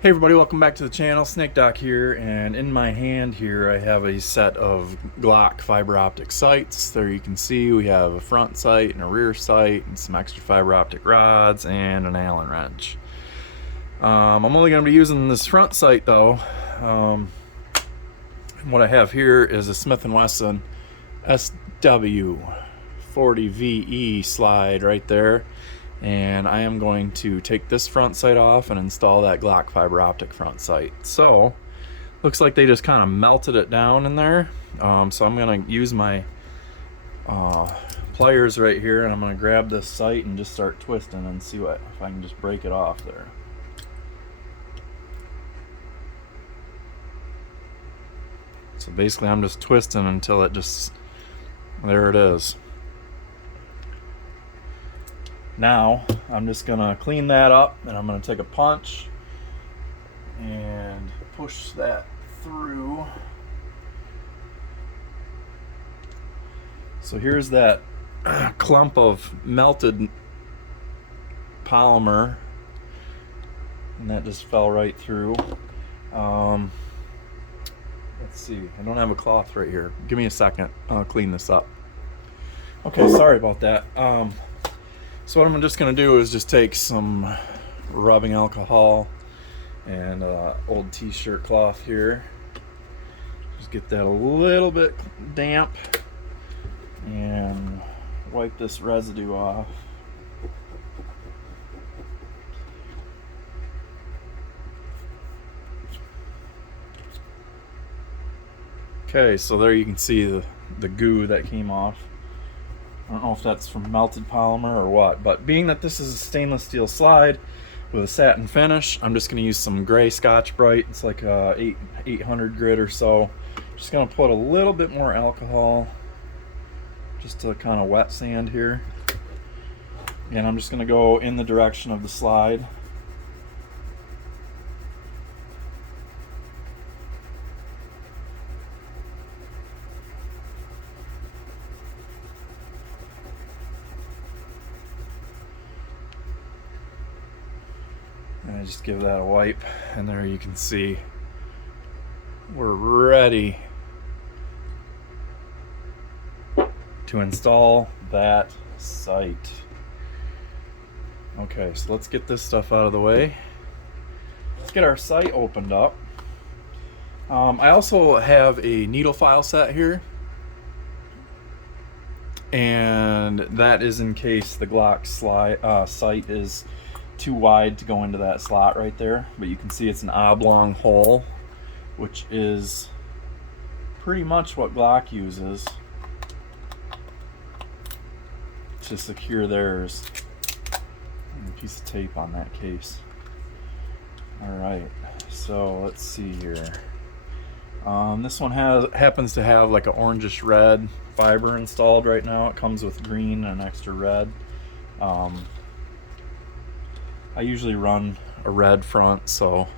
Hey everybody, welcome back to the channel. Snake Doc here, and in my hand here I have a set of Glock fiber optic sights. There you can see we have a front sight and a rear sight and some extra fiber optic rods and an Allen wrench. I'm only going to be using this front sight though. What I have here is a Smith & Wesson SW40VE slide right there. And I am going to take this front sight off and install that Glock fiber optic front sight. So looks like they just kind of melted it down in there. So I'm going to use my pliers right here, and I'm going to grab this sight and just start twisting and see if I can just break it off there. So basically I'm just twisting until it just, there it is. Now I'm just gonna clean that up, and I'm gonna take a punch and push that through. So here's that clump of melted polymer, and that just fell right through. Let's see, I don't have a cloth right here. Give me a second, I'll clean this up. Okay, sorry about that. So what I'm just going to do is just take some rubbing alcohol and old t-shirt cloth here. Just get that a little bit damp and wipe this residue off. Okay, so there you can see the goo that came off. I don't know if that's from melted polymer or what, but being that this is a stainless steel slide with a satin finish, I'm just going to use some gray Scotch-Brite. It's like a 800 grit or so. Just going to put a little bit more alcohol just to kind of wet sand here. And I'm just going to go in the direction of the slide. And I just give that a wipe, and there you can see we're ready to install that sight. Okay, so let's get this stuff out of the way. Let's get our sight opened up. I also have a needle file set here, and that is in case the Glock sight is too wide to go into that slot right there. But you can see it's an oblong hole, which is pretty much what Glock uses to secure theirs. And a piece of tape on that case. Alright, so let's see here. This one happens to have like an orangish red fiber installed right now. It comes with green and extra red. I usually run a red front, so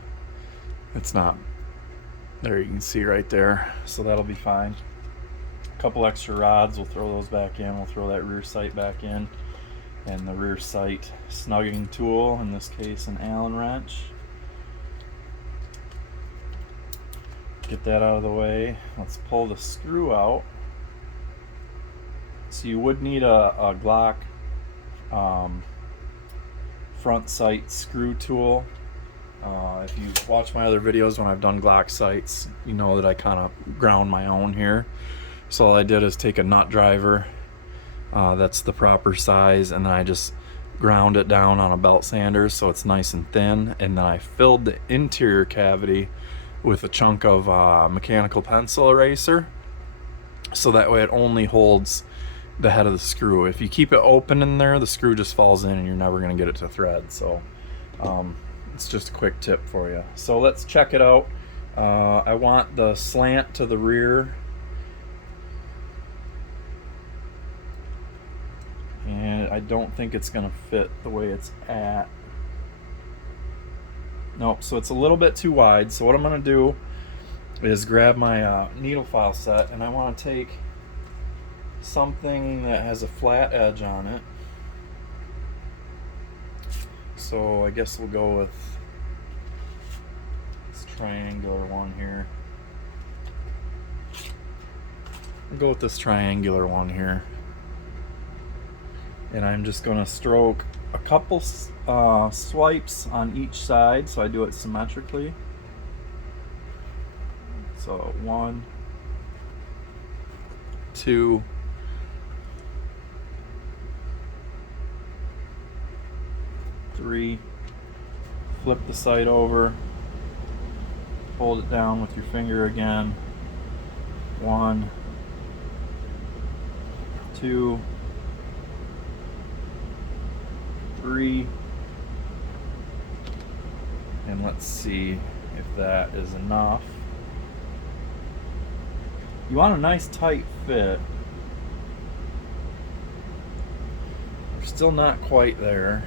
it's not, there you can see right there, so that'll be fine. A couple extra rods, we'll throw those back in. We'll throw that rear sight back in, and the rear sight snugging tool, in this case an Allen wrench. Get that out of the way. Let's pull the screw out. So you would need a Glock front sight screw tool. If you watch my other videos when I've done Glock sights, you know that I kind of ground my own here. So all I did is take a nut driver that's the proper size, and then I just ground it down on a belt sander so it's nice and thin, and then I filled the interior cavity with a chunk of mechanical pencil eraser, so that way it only holds the head of the screw. If you keep it open in there, the screw just falls in and you're never going to get it to thread. So it's just a quick tip for you. So let's check it out. I want the slant to the rear, and I don't think it's going to fit the way it's at. Nope, so it's a little bit too wide. So what I'm going to do is grab my needle file set, and I want to take something that has a flat edge on it. So I guess we'll go with triangular one here. I'll go with this triangular one here. And I'm just going to stroke a couple swipes on each side, so I do it symmetrically. So 1, 2, 3. Flip the sight over, hold it down with your finger again. 1, 2, 3, and let's see if that is enough. You want a nice tight fit. We're still not quite there.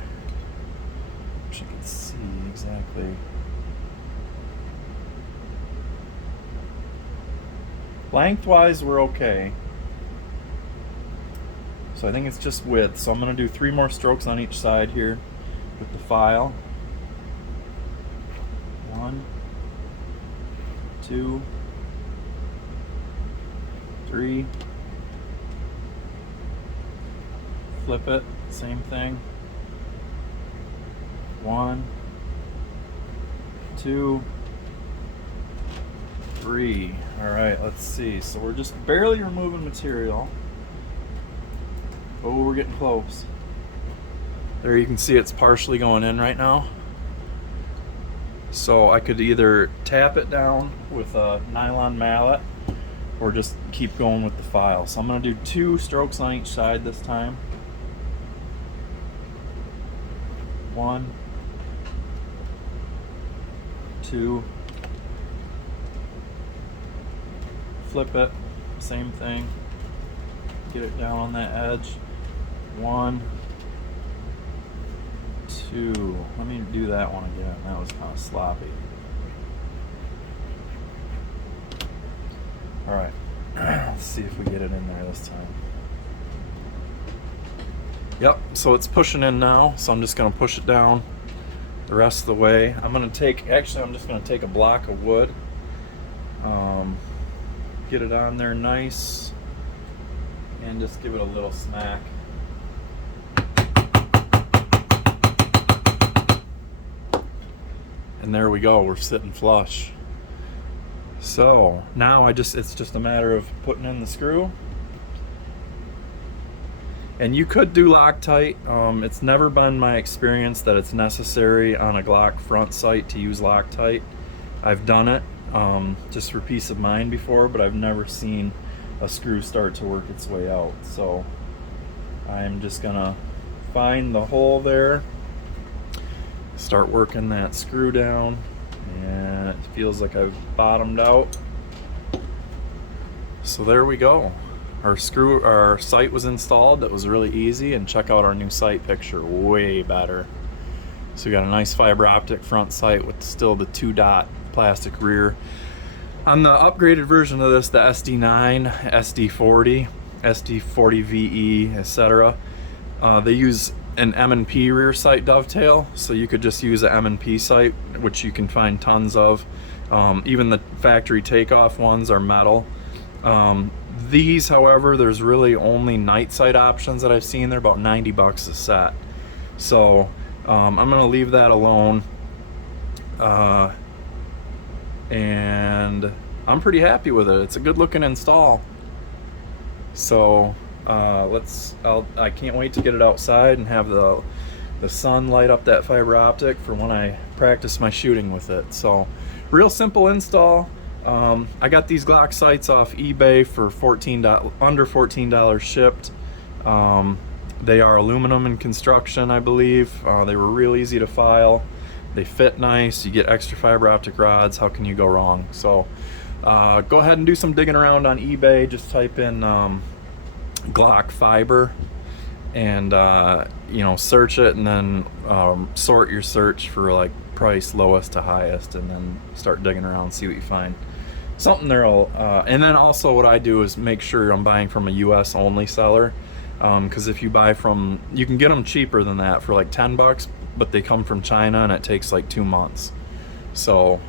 Wish I could see exactly. Lengthwise, we're okay. So I think it's just width. So I'm going to do 3 more strokes on each side here with the file. 1, 2, 3. Flip it, same thing. 1, 2, 3. All right, let's see. So we're just barely removing material. Oh, we're getting close. There you can see it's partially going in right now. So I could either tap it down with a nylon mallet or just keep going with the file. So I'm going to do 2 strokes on each side this time. 1, 2. Flip it, same thing. Get it down on that edge. 1, 2. Let me do that one again. That was kind of sloppy. All right, let's see if we get it in there this time. Yep, so it's pushing in now, so I'm just gonna push it down the rest of the way. I'm just gonna take a block of wood, get it on there nice, and just give it a little smack. And there we go, we're sitting flush. So now it's just a matter of putting in the screw. And you could do Loctite. It's never been my experience that it's necessary on a Glock front sight to use Loctite. I've done it just for peace of mind before, but I've never seen a screw start to work its way out. So I'm just gonna find the hole there, start working that screw down, and it feels like I've bottomed out. So there we go. Our sight was installed. That was really easy, and check out our new sight picture, way better. So we got a nice fiber optic front sight with still the 2-dot plastic rear. On the upgraded version of this, the SD9, SD40, SD40VE, etc., they use an M&P rear sight dovetail, so you could just use an M&P sight, which you can find tons of. Even the factory takeoff ones are metal. These, however, there's really only night sight options that I've seen. They're about 90 bucks a set. So I'm gonna leave that alone. And I'm pretty happy with it. It's a good looking install. So I can't wait to get it outside and have the sun light up that fiber optic for when I practice my shooting with it. So real simple install. I got these Glock sights off eBay for under $14 shipped. They are aluminum in construction, I believe. They were real easy to file. They fit nice. You get extra fiber optic rods. How can you go wrong? So go ahead and do some digging around on eBay. Just type in Glock fiber and search it, and then sort your search for like price lowest to highest, and then start digging around, see what you find. Something there'll and then also what I do is make sure I'm buying from a US only seller, because if you buy from, you can get them cheaper than that for like 10 bucks, but they come from China and it takes like 2 months. So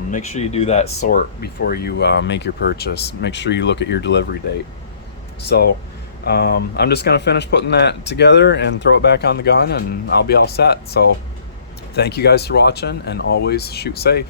Make sure you do that sort before you make your purchase. Make sure you look at your delivery date. So I'm just gonna finish putting that together and throw it back on the gun, and I'll be all set. So thank you guys for watching, and always shoot safe.